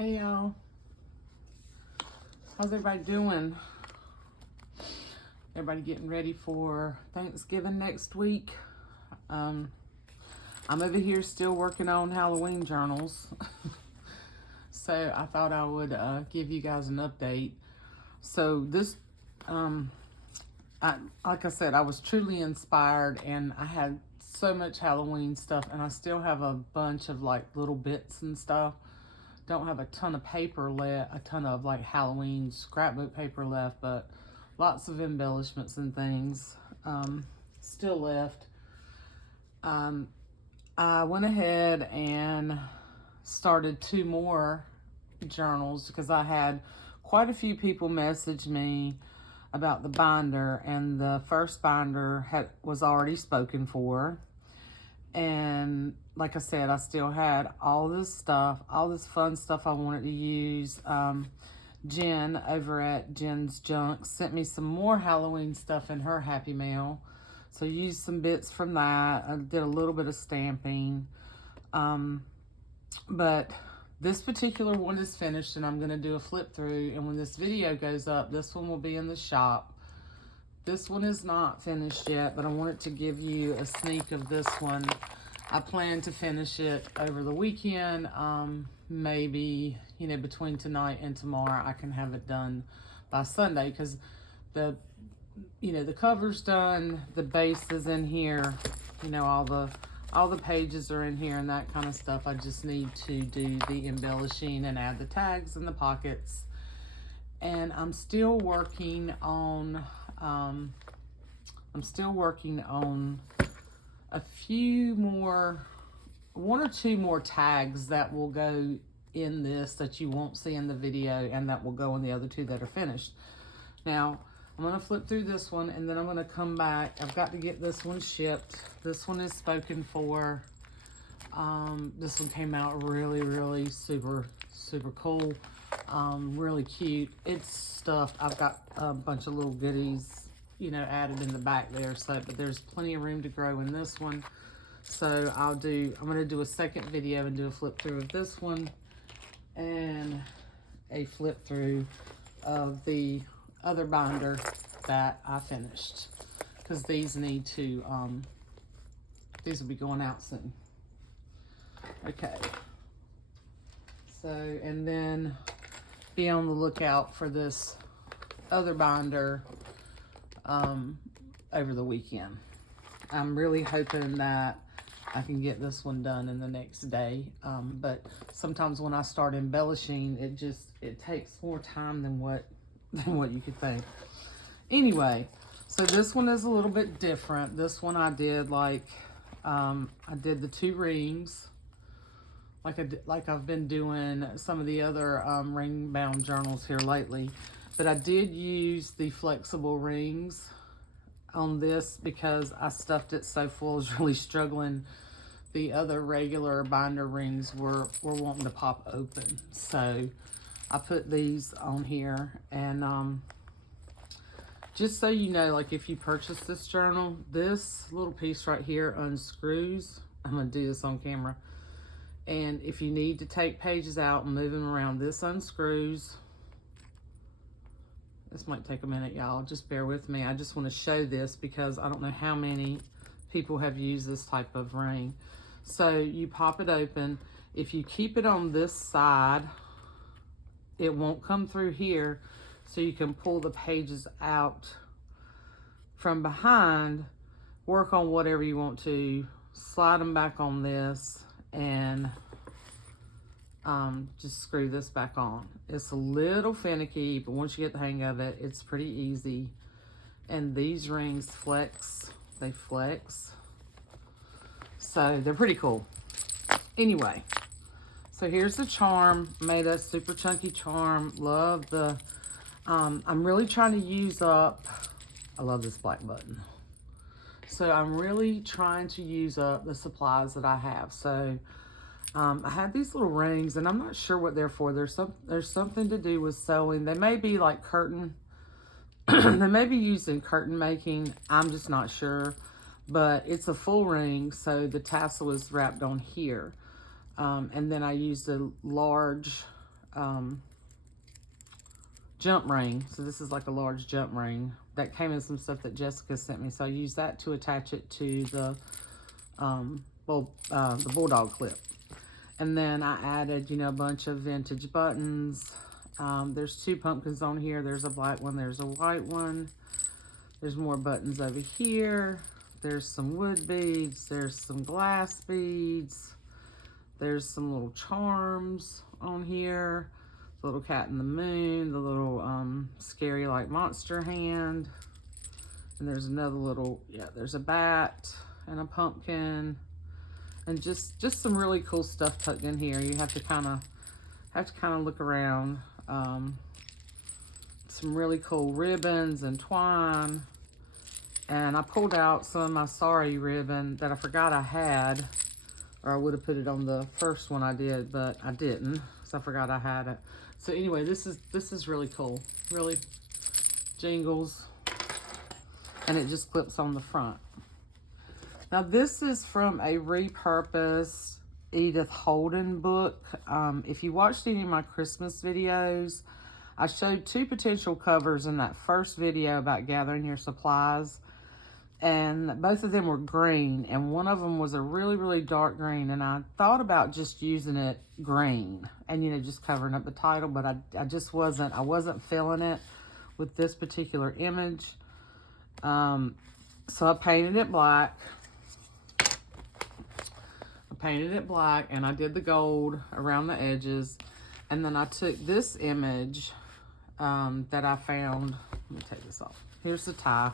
Hey y'all, how's everybody doing? Everybody getting ready for Thanksgiving next week. I'm over here still working on Halloween journals. So I thought I would give you guys an update. So this, like I said, I was truly inspired and I had so much Halloween stuff, and I still have a bunch of like little bits and stuff. Don't have a ton of paper left, a ton of like Halloween scrapbook paper left, but lots of embellishments and things still left. I went ahead and started 2 more journals because I had quite a few people message me about the binder, and the first binder was already spoken for. And like I said, I still had all this stuff, all this fun stuff I wanted to use. Jen over at Jen's Junk sent me some more Halloween stuff in her Happy Mail. So I used some bits from that. I did a little bit of stamping. But this particular one is finished, and I'm going to do a flip through. And when this video goes up, this one will be in the shop. This one is not finished yet, but I wanted to give you a sneak of this one. I plan to finish it over the weekend. Maybe, between tonight and tomorrow, I can have it done by Sunday, because the cover's done, the base is in here, all the pages are in here and that kind of stuff. I just need to do the embellishing and add the tags and the pockets. And I'm still working on a few more, 1 or 2 more tags that will go in this that you won't see in the video, and that will go in the other 2 that are finished. Now, I'm going to flip through this one, and then I'm going to come back. I've got to get this one shipped. This one is spoken for. This one came out really, really super, super cool. Really cute. It's stuffed. I've got a bunch of little goodies, added in the back there. But there's plenty of room to grow in this one. So I'm going to do a second video and do a flip through of this one and a flip through of the other binder that I finished, because these need to, these will be going out soon. Okay. So, and then be on the lookout for this other binder over the weekend. I'm really hoping that I can get this one done in the next day. But sometimes when I start embellishing, it takes more time than what you could think. Anyway, so this one is a little bit different. This one I did I did the 2 rings, like I've been doing some of the other ring bound journals here lately. But I did use the flexible rings on this because I stuffed it so full. I was really struggling. The other regular binder rings were wanting to pop open. So I put these on here. And just so you know, like if you purchase this journal, this little piece right here unscrews. I'm going to do this on camera. And if you need to take pages out and move them around, this unscrews. This might take a minute, y'all. Just bear with me. I just want to show this because I don't know how many people have used this type of ring. So you pop it open. If you keep it on this side, it won't come through here. So you can pull the pages out from behind, work on whatever you want to, slide them back on this, and just screw this back on. It's a little finicky, but once you get the hang of it, it's pretty easy. And these rings flex. They flex. So they're pretty cool. Anyway, so here's the charm. Made a super chunky charm. Love the, I'm really trying to use up, I love this black button. So I'm really trying to use up the supplies that I have. So I had these little rings, and I'm not sure what they're for. There's something to do with sewing. They may be like curtain. They may be used in curtain making. I'm just not sure. But it's a full ring, so the tassel is wrapped on here. And then I used a large jump ring. So this is like a large jump ring that came in some stuff that Jessica sent me. So I used that to attach it to the bulldog clip. And then I added, you know, a bunch of vintage buttons. There's 2 pumpkins on here. There's a black one, there's a white one. There's more buttons over here. There's some wood beads. There's some glass beads. There's some little charms on here. The little cat in the moon, the little scary like monster hand. And there's another little, yeah, there's a bat and a pumpkin. And just some really cool stuff tucked in here. You have to kind of look around. Some really cool ribbons and twine. And I pulled out some of my sorry ribbon that I forgot I had, or I would have put it on the first one I did, but I didn't, so I forgot I had it. So anyway, this is really cool. Really jingles, and it just clips on the front. Now this is from a repurposed Edith Holden book. If you watched any of my Christmas videos, I showed 2 potential covers in that first video about gathering your supplies. And both of them were green, and one of them was a really, really dark green. And I thought about just using it green and, you know, just covering up the title, but I just wasn't feeling it with this particular image. So I painted it black. And I did the gold around the edges. And then I took this image that I found. Let me take this off. Here's the tie.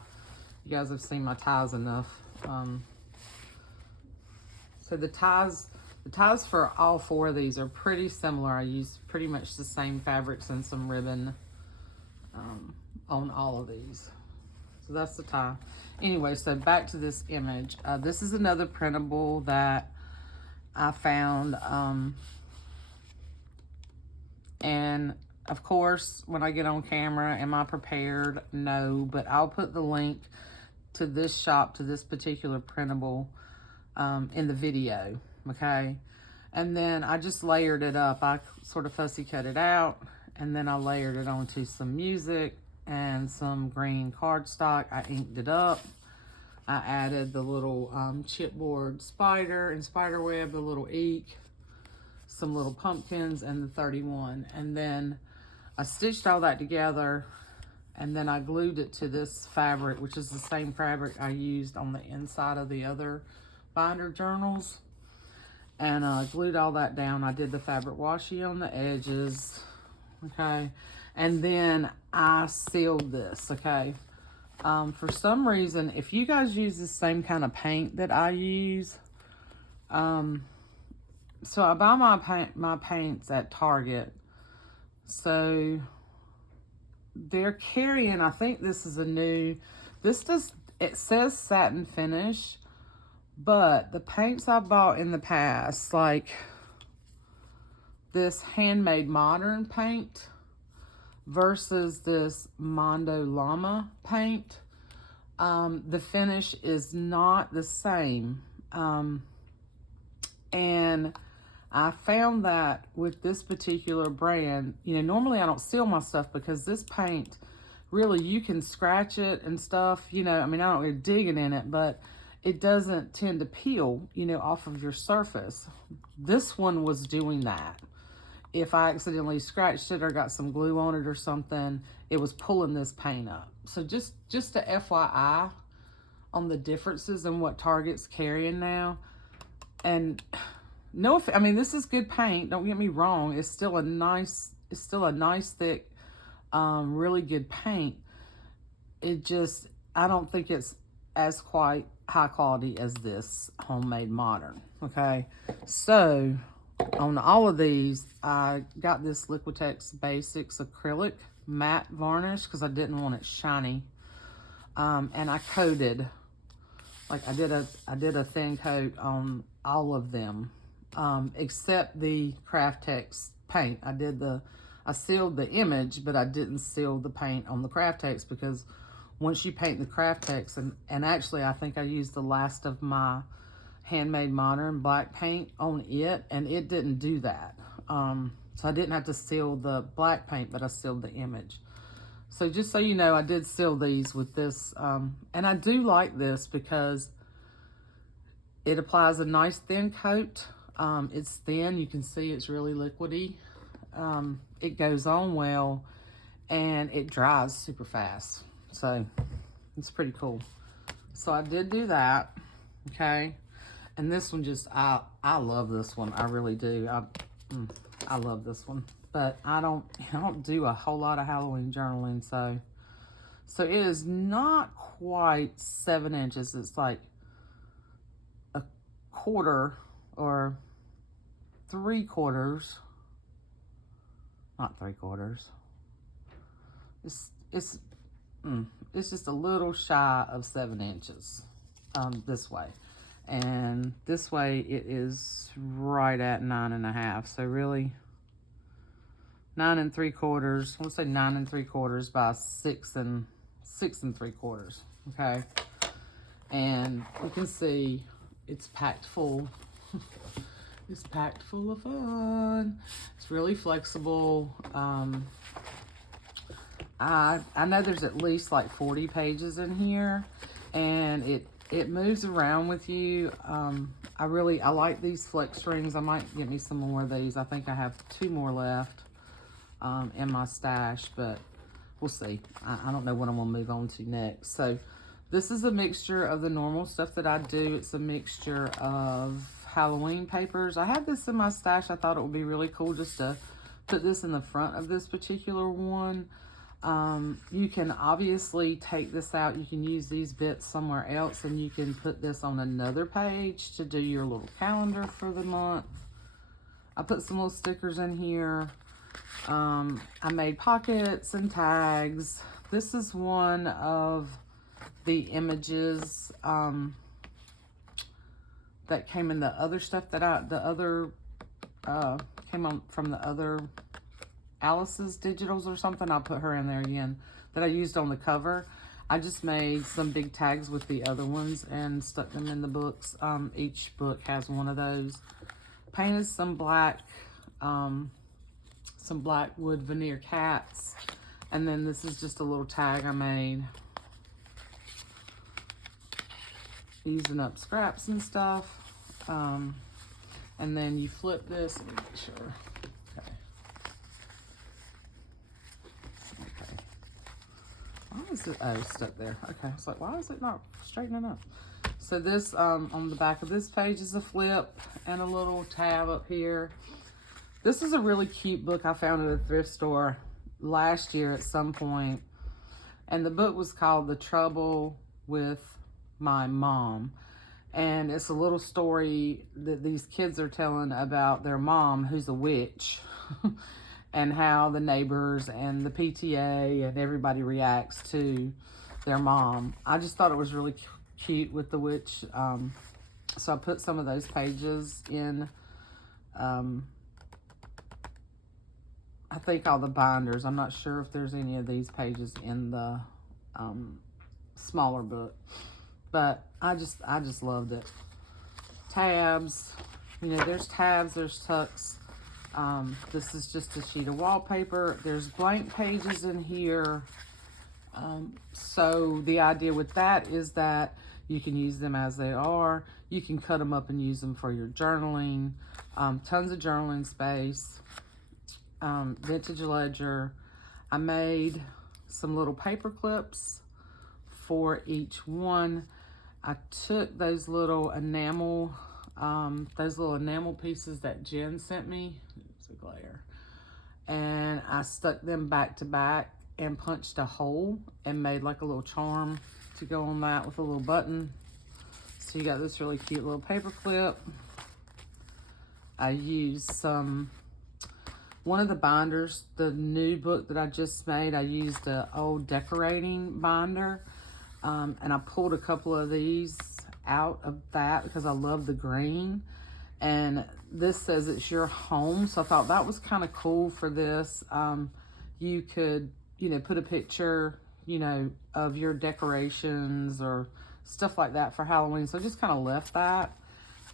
You guys have seen my ties enough. So the ties for all 4 of these are pretty similar. I used pretty much the same fabrics and some ribbon on all of these. So that's the tie. Anyway, so back to this image. This is another printable that I found. And of course, when I get on camera, am I prepared? No, but I'll put the link to this shop, to this particular printable in the video, okay? And then I just layered it up. I sort of fussy cut it out, and then I layered it onto some music and some green cardstock. I inked it up. I added the little chipboard spider and spider web, the little eek, some little pumpkins, and the 31. And then I stitched all that together, and then I glued it to this fabric, which is the same fabric I used on the inside of the other binder journals. And I glued all that down. I did the fabric washi on the edges, okay? And then I sealed this, okay? For some reason, if you guys use the same kind of paint that I use, so I buy my paints at Target. So they're carrying, I think this is a new, it says satin finish, but the paints I bought in the past, like this Handmade Modern paint versus this Mondo Llama paint, the finish is not the same. And I found that with this particular brand, you know, normally I don't seal my stuff because this paint, really, you can scratch it and stuff, you know, I mean, I don't really digging in it, but it doesn't tend to peel, you know, off of your surface. This one was doing that. If I accidentally scratched it or got some glue on it or something, it was pulling this paint up. So just a FYI on the differences in what Target's carrying now. And no, I mean, this is good paint. Don't get me wrong. It's still a nice thick, really good paint. It just, I don't think it's as quite high quality as this Homemade Modern. Okay, so on all of these, I got this Liquitex Basics acrylic matte varnish because I didn't want it shiny, and I coated, like I did a thin coat on all of them. Except the Craftex paint. I sealed the image, but I didn't seal the paint on the Craftex because once you paint the Craftex, and actually I think I used the last of my Handmade Modern black paint on it, and it didn't do that. So I didn't have to seal the black paint, but I sealed the image. So just so you know, I did seal these with this. And I do like this because it applies a nice thin coat. It's thin. You can see it's really liquidy. It goes on well, and it dries super fast. So it's pretty cool. So I did do that, okay? And this one just, I love this one. I really do. I love this one. But I don't do a whole lot of Halloween journaling, so it is not quite 7 inches. It's like a quarter or 3/4. Not 3/4. It's just a little shy of 7 inches this way. And this way it is right at 9.5. So really 9 3/4. Let's say 9 3/4 by 6 3/4. Okay. And you can see it's packed full. It's packed full of fun. It's really flexible. I know there's at least like 40 pages in here, and it moves around with you. I like these flex rings. I might get me some more of these. I think I have 2 more left in my stash, but we'll see. I don't know what I'm gonna move on to next. So this is a mixture of the normal stuff that I do. It's a mixture of Halloween papers. I have this in my stash. I thought it would be really cool just to put this in the front of this particular one. You can obviously take this out. You can use these bits somewhere else, and you can put this on another page to do your little calendar for the month. I put some little stickers in here. I made pockets and tags. This is one of the images that came in the other stuff that came on from the other Alice's digitals or something. I'll put her in there again, that I used on the cover. I just made some big tags with the other ones and stuck them in the books. Each book has one of those. Painted some black wood veneer cats, and then this is just a little tag I made using up scraps and stuff. And then you flip this. Let me make sure. Okay. Why is it, oh, stuck there. Okay, it's like, why is it not straightening up? So this, on the back of this page is a flip and a little tab up here. This is a really cute book I found at a thrift store last year at some point. And the book was called The Trouble with My Mom. And it's a little story that these kids are telling about their mom, who's a witch, and how the neighbors and the PTA and everybody reacts to their mom. I just thought it was really cute with the witch. So I put some of those pages in, I think all the binders. I'm not sure if there's any of these pages in the smaller book. But I just loved it. Tabs, you know, there's tabs, there's tucks. This is just a sheet of wallpaper. There's blank pages in here. So the idea with that is that you can use them as they are. You can cut them up and use them for your journaling. Tons of journaling space. Vintage ledger. I made some little paper clips for each one. I took those little enamel pieces that Jen sent me. It's a glare. And I stuck them back to back and punched a hole and made like a little charm to go on that with a little button. So you got this really cute little paper clip. I used one of the binders, the new book that I just made, I used an old decorating binder. And I pulled a couple of these out of that because I love the green. And this says it's your home. So I thought that was kind of cool for this. You could, you know, put a picture, you know, of your decorations or stuff like that for Halloween. So I just kind of left that.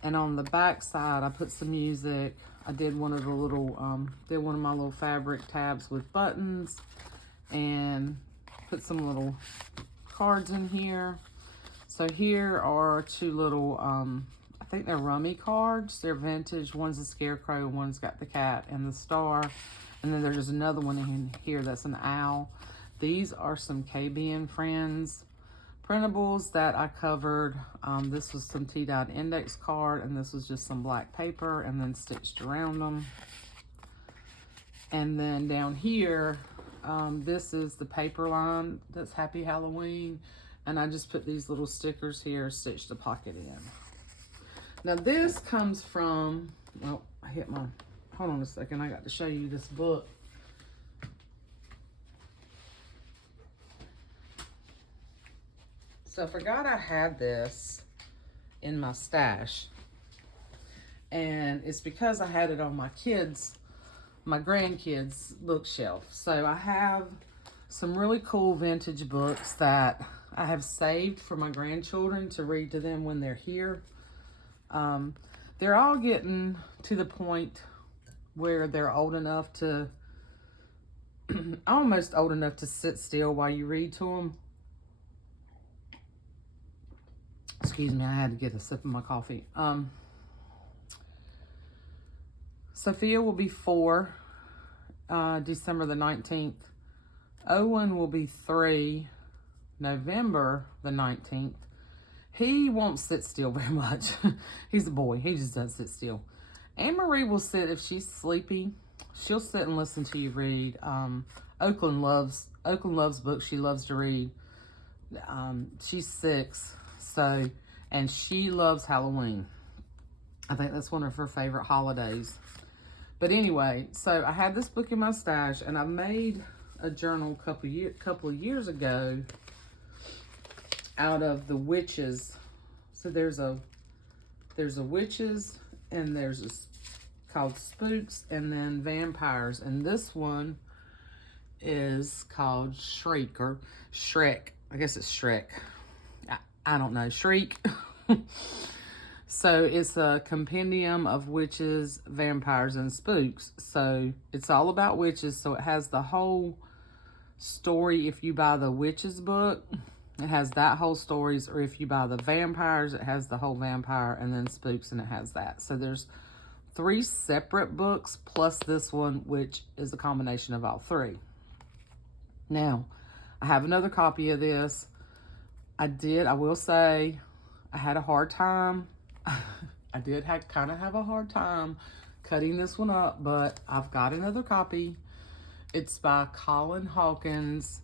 And on the back side, I put some music. I did one of the little, did one of my little fabric tabs with buttons and put some little cards in here. So here are two little, I think they're rummy cards. They're vintage. One's a scarecrow, one's got the cat and the star. And then there's another one in here that's an owl. These are some KB and Friends printables that I covered. This was some tea-dyed index card, and this was just some black paper and then stitched around them. And then down here, this is the paper line that's Happy Halloween. And I just put these little stickers here, stitched a pocket in. Now this comes from, oh, I hit my, hold on a second, I got to show you this book. So I forgot I had this in my stash. And it's because I had it on my grandkids' bookshelf. So I have some really cool vintage books that I have saved for my grandchildren to read to them when they're here. They're all getting to the point where they're old enough to, almost old enough to sit still while you read to them. Excuse me, I had to get a sip of my coffee. Sophia will be 4, December the 19th. Owen will be 3, November the 19th. He won't sit still very much. He's a boy. He just doesn't sit still. Anne-Marie will sit if she's sleepy. She'll sit and listen to you read. Oakland loves books. She loves to read. She's 6, so, and she loves Halloween. I think that's one of her favorite holidays. But anyway, so I had this book in my stash, and I made a journal a couple of years ago out of the witches. So there's a witches, and there's called spooks, and then vampires. And this one is called Shriek, or Shrek. I guess it's Shrek. I don't know. Shriek. So it's a compendium of witches, vampires, and spooks. So it's all about witches. So it has the whole story. If you buy the witches book, it has that whole stories. Or if you buy the vampires, it has the whole vampire, and then spooks, and it has that. So there's 3 separate books plus this one, which is a combination of all 3. Now, I have another copy of this. I will say, I had a hard time. I did kind of have a hard time cutting this one up, but I've got another copy. It's by Colin Hawkins.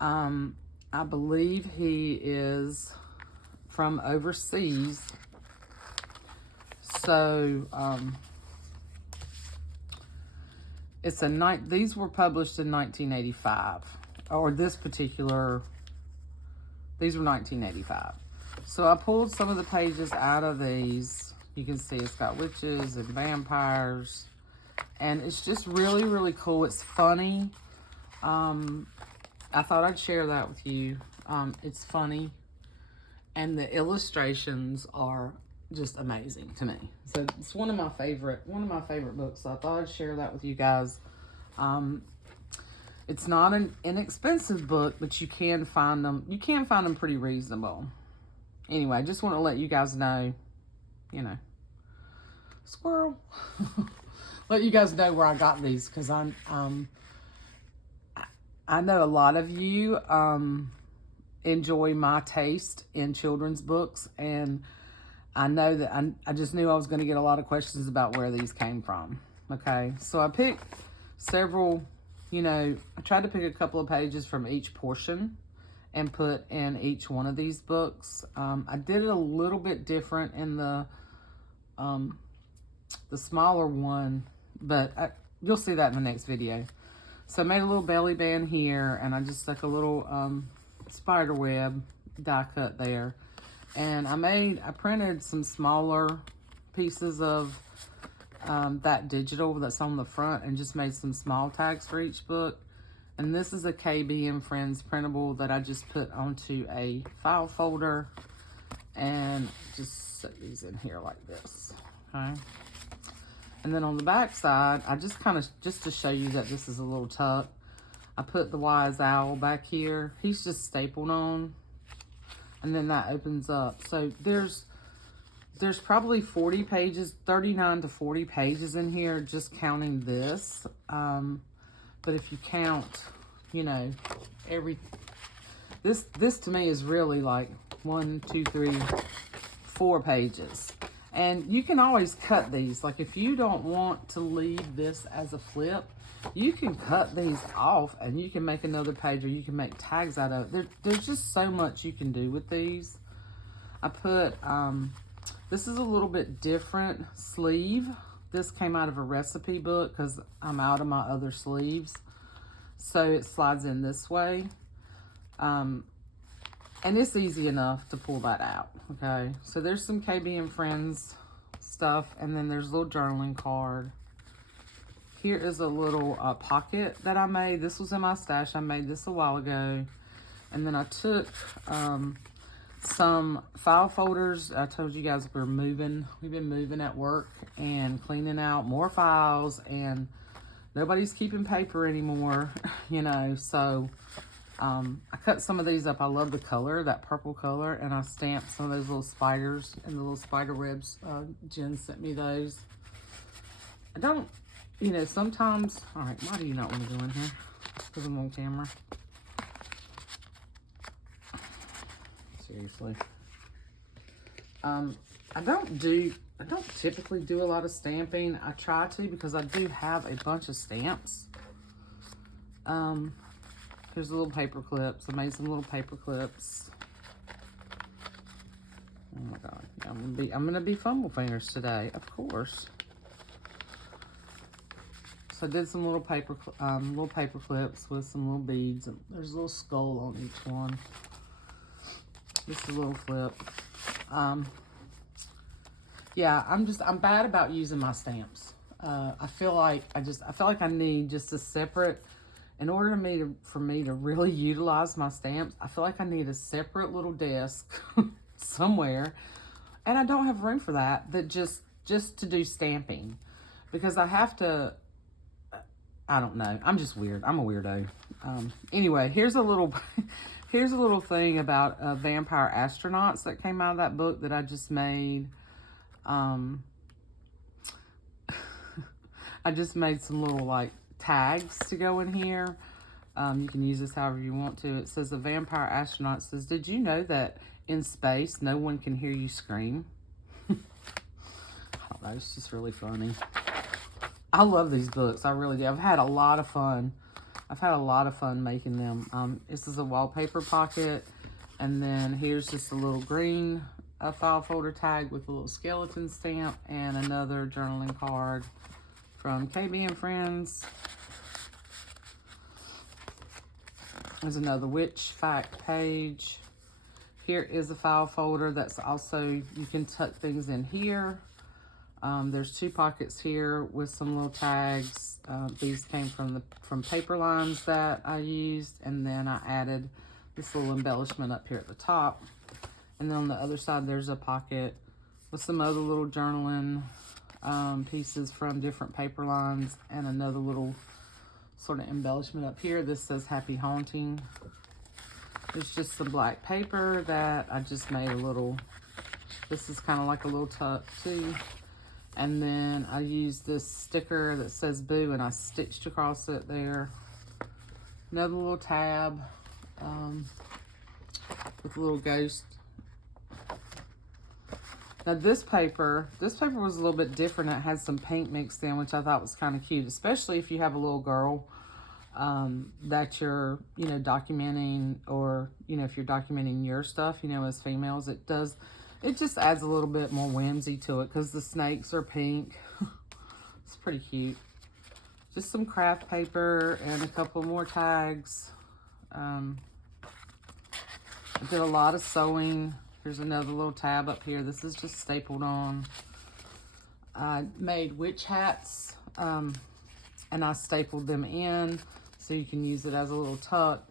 I believe he is from overseas. So, these were published in 1985, or these were 1985. So I pulled some of the pages out of these. You can see it's got witches and vampires, and it's just really, really cool. It's funny. I thought I'd share that with you. It's funny, and the illustrations are just amazing to me. So it's one of my favorite books. So I thought I'd share that with you guys. It's not an inexpensive book, but you can find them. You can find them pretty reasonable. Anyway, I just want to let you guys know, squirrel. Let you guys know where I got these, because I know a lot of you enjoy my taste in children's books, and I know that I just knew I was going to get a lot of questions about where these came from. Okay, so I picked several, I tried to pick a couple of pages from each portion and put in each one of these books. I did it a little bit different in the smaller one, but you'll see that in the next video. So I made a little belly band here, and I just stuck a little spider web die cut there. And I printed some smaller pieces of that digital that's on the front, and just made some small tags for each book. And this is a KB and Friends printable that I just put onto a file folder, and just set these in here like this, okay? And then on the back side, I just kind of, just to show you that this is a little tuck, I put the wise owl back here. He's just stapled on. And then that opens up. So there's probably 40 pages, 39 to 40 pages in here, just counting this. But if you count, you know, this to me is really like 1, 2, 3, 4 pages. And you can always cut these. Like if you don't want to leave this as a flip, you can cut these off and you can make another page, or you can make tags out of it. There's just so much you can do with these. I put, this is a little bit different sleeve. This came out of a recipe book because I'm out of my other sleeves. So it slides in this way. And it's easy enough to pull that out, okay? So there's some KB and Friends stuff, and then there's a little journaling card. Here is a little pocket that I made. This was in my stash. I made this a while ago. And then I took some file folders. I told you guys we're moving. We've been moving at work and cleaning out more files, and nobody's keeping paper anymore, you know. So I cut some of these up. I love the color, that purple color, and I stamped some of those little spiders and the little spider webs. Jen sent me those. I don't, you know, sometimes, all right, why do you not want to go in here? Because I'm on camera. Seriously. I don't typically do a lot of stamping. I try to because I do have a bunch of stamps. Here's the little paper clips. I made some little paper clips. Oh my God. I'm gonna be fumble fingers today, of course. So I did some little paper clips with some little beads. There's a little skull on each one. Just a little flip. Yeah, I'm bad about using my stamps. I feel like I need just a separate, in order for me to really utilize my stamps, I feel like I need a separate little desk somewhere, and I don't have room for that just to do stamping, because I have to, I don't know. I'm just weird. I'm a weirdo. Anyway, here's a little thing about vampire astronauts that came out of that book that I just made. I just made some little like tags to go in here. You can use this however you want to. It says, a vampire astronaut says, did you know that in space no one can hear you scream? I don't know. It's just really funny. I love these books. I really do. I've had a lot of fun. Making them. This is a wallpaper pocket. And then here's just a little green file folder tag with a little skeleton stamp and another journaling card from KB and Friends. There's another witch fact page. Here is a file folder that's also, you can tuck things in here. There's 2 pockets here with some little tags. These came from paper lines that I used, and then I added this little embellishment up here at the top. And then on the other side, there's a pocket with some other little journaling pieces from different paper lines, and another little sort of embellishment up here. This says Happy Haunting. There's just some black paper that I just made a little, this is kind of like a little tuck too. And then I used this sticker that says Boo, and I stitched across it there. Another little tab with a little ghost. Now this paper was a little bit different. It had some paint mixed in, which I thought was kind of cute, especially if you have a little girl that you're, you know, documenting, or, you know, if you're documenting your stuff, you know, as females, it just adds a little bit more whimsy to it because the snakes are pink. It's pretty cute. Just some craft paper and a couple more tags. I did a lot of sewing. Here's another little tab up here. This is just stapled on. I made witch hats, and I stapled them in so you can use it as a little tuck.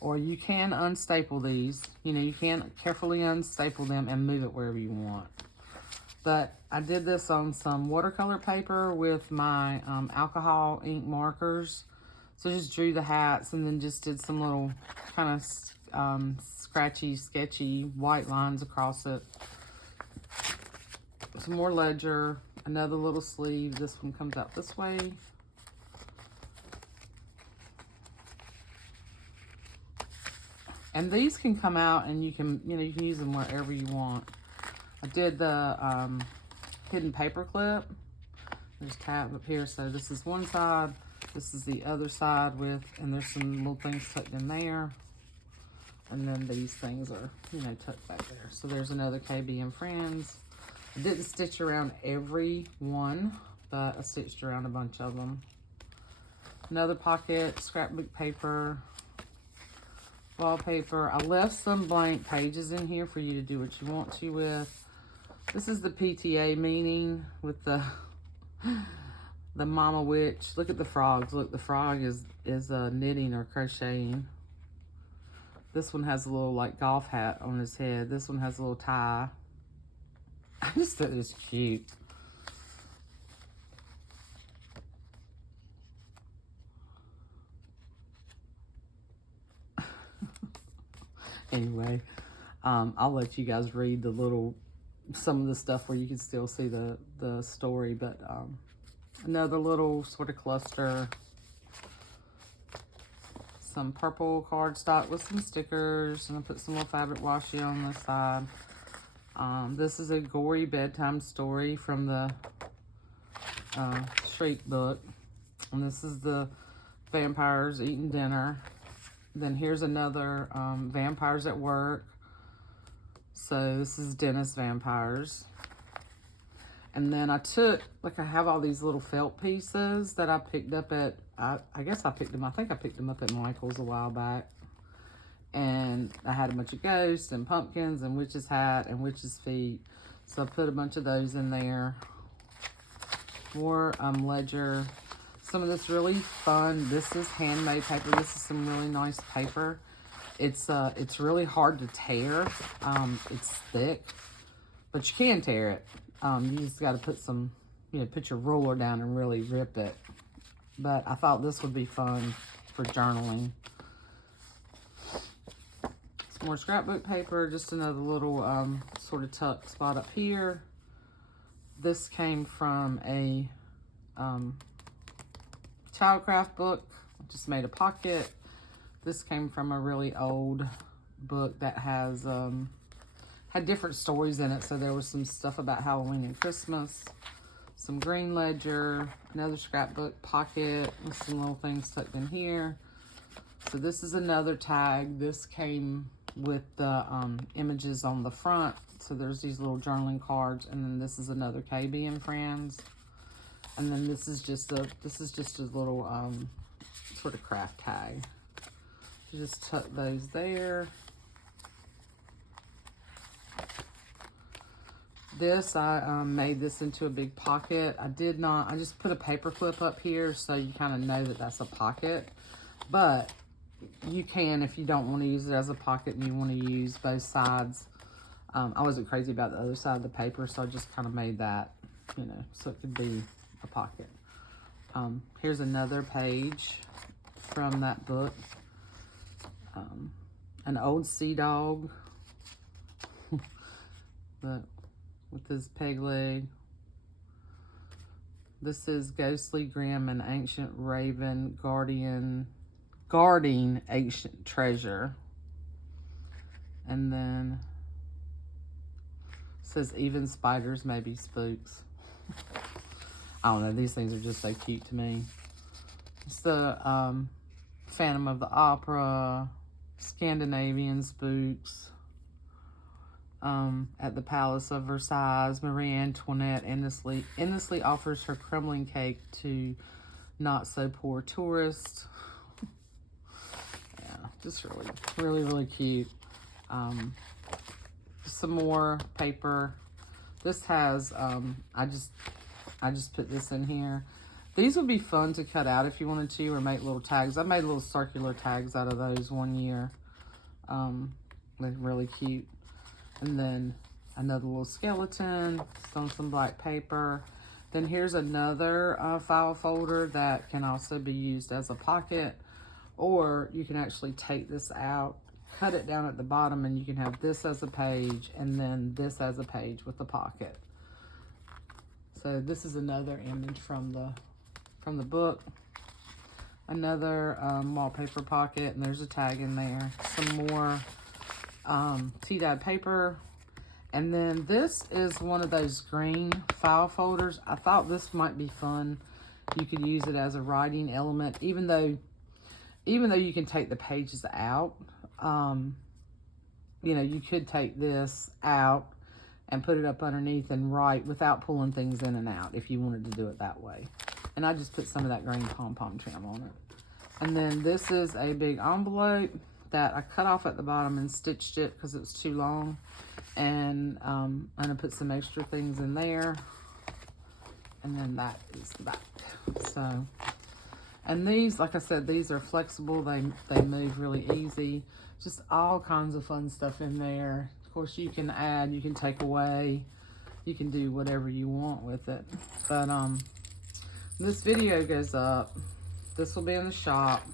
Or you can unstaple these. You know, you can carefully unstaple them and move it wherever you want. But I did this on some watercolor paper with my alcohol ink markers. So just drew the hats and then just did some little kind of scratchy, sketchy white lines across it. Some more ledger, another little sleeve. This one comes out this way. And these can come out and you can use them wherever you want. I did the hidden paper clip. There's tab up here. So this is one side. This is the other side with, and there's some little things tucked in there. And then these things are, tucked back there. So there's another KB and Friends. I didn't stitch around every one, but I stitched around a bunch of them. Another pocket, scrapbook paper, wallpaper. I left some blank pages in here for you to do what you want to with. This is the PTA meeting with the mama witch. Look at the frogs. Look, the frog is knitting or crocheting. This one has a little like golf hat on his head. This one has a little tie. I just thought it was cute. Anyway, I'll let you guys read some of the stuff where you can still see the story, but another little sort of cluster. Some purple cardstock with some stickers, and I put some little fabric washi on this side. This is a gory bedtime story from the Shriek book, and this is the vampires eating dinner. Then here's another vampires at work. So this is Dennis Vampires. And then I took, I have all these little felt pieces that I picked up at, I guess I picked them, I think I picked them up at Michael's a while back. And I had a bunch of ghosts and pumpkins and witch's hat and witch's feet. So I put a bunch of those in there. More ledger. Some of this really fun, this is handmade paper. This is some really nice paper. It's really hard to tear. It's thick, but you can tear it. You just got to put some, put your ruler down and really rip it. But I thought this would be fun for journaling. Some more scrapbook paper, just another little sort of tuck spot up here. This came from a childcraft book. I just made a pocket. This came from a really old book that has had different stories in it. So there was some stuff about Halloween and Christmas, some green ledger, another scrapbook pocket with some little things tucked in here. So this is another tag. This came with the images on the front. So there's these little journaling cards, and then this is another KB and Friends. And then this is just a little sort of craft tag. You just tuck those there. This, I made this into a big pocket. I just put a paper clip up here so you kind of know that that's a pocket. But you can, if you don't want to use it as a pocket and you want to use both sides. I wasn't crazy about the other side of the paper, so I just kind of made that, so it could be a pocket. Here's another page from that book. An old sea dog with his peg leg. This is ghostly, grim, and ancient raven guarding ancient treasure. And then it says even spiders may be spooks. I don't know, these things are just so cute to me. It's the Phantom of the Opera, Scandinavian spooks. At the Palace of Versailles, Marie Antoinette endlessly offers her crumbling cake to not so poor tourists. Yeah, just really cute. Some more paper. This has I just put this in here. These would be fun to cut out if you wanted to, or make little tags. I made little circular tags out of those one year. They're really cute. And then another little skeleton. It's on some black paper. Then here's another file folder that can also be used as a pocket, or you can actually take this out, cut it down at the bottom, and you can have this as a page and then this as a page with the pocket. So this is another image from the book. Another wallpaper pocket, and there's a tag in there. Some more tea-dyed paper. And then this is one of those green file folders. I thought this might be fun. You could use it as a writing element, even though you can take the pages out. You know, you could take this out and put it up underneath and write without pulling things in and out if you wanted to do it that way. And I just put some of that green pom-pom trim on it. And then this is a big envelope that I cut off at the bottom and stitched it because it was too long. And I'm gonna put some extra things in there. And then that is the back. So, and these, like I said, these are flexible. They move really easy. Just all kinds of fun stuff in there. Of course, you can add, you can take away, you can do whatever you want with it. But this video goes up. This will be in the shop.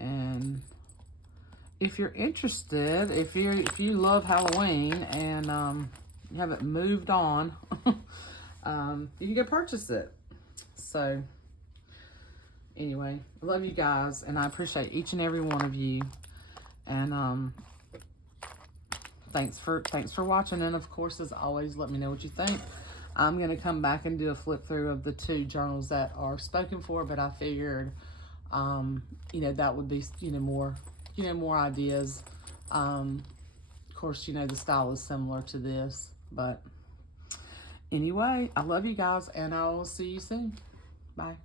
And if you're interested, if you love Halloween and you haven't moved on, you can go purchase it. So anyway, I love you guys, and I appreciate each and every one of you. And thanks for watching. And of course, as always, let me know what you think. I'm gonna come back and do a flip through of the 2 journals that are spoken for, but I figured, you know, that would be, more ideas. Of course, the style is similar to this, but anyway, I love you guys, and I will see you soon. Bye.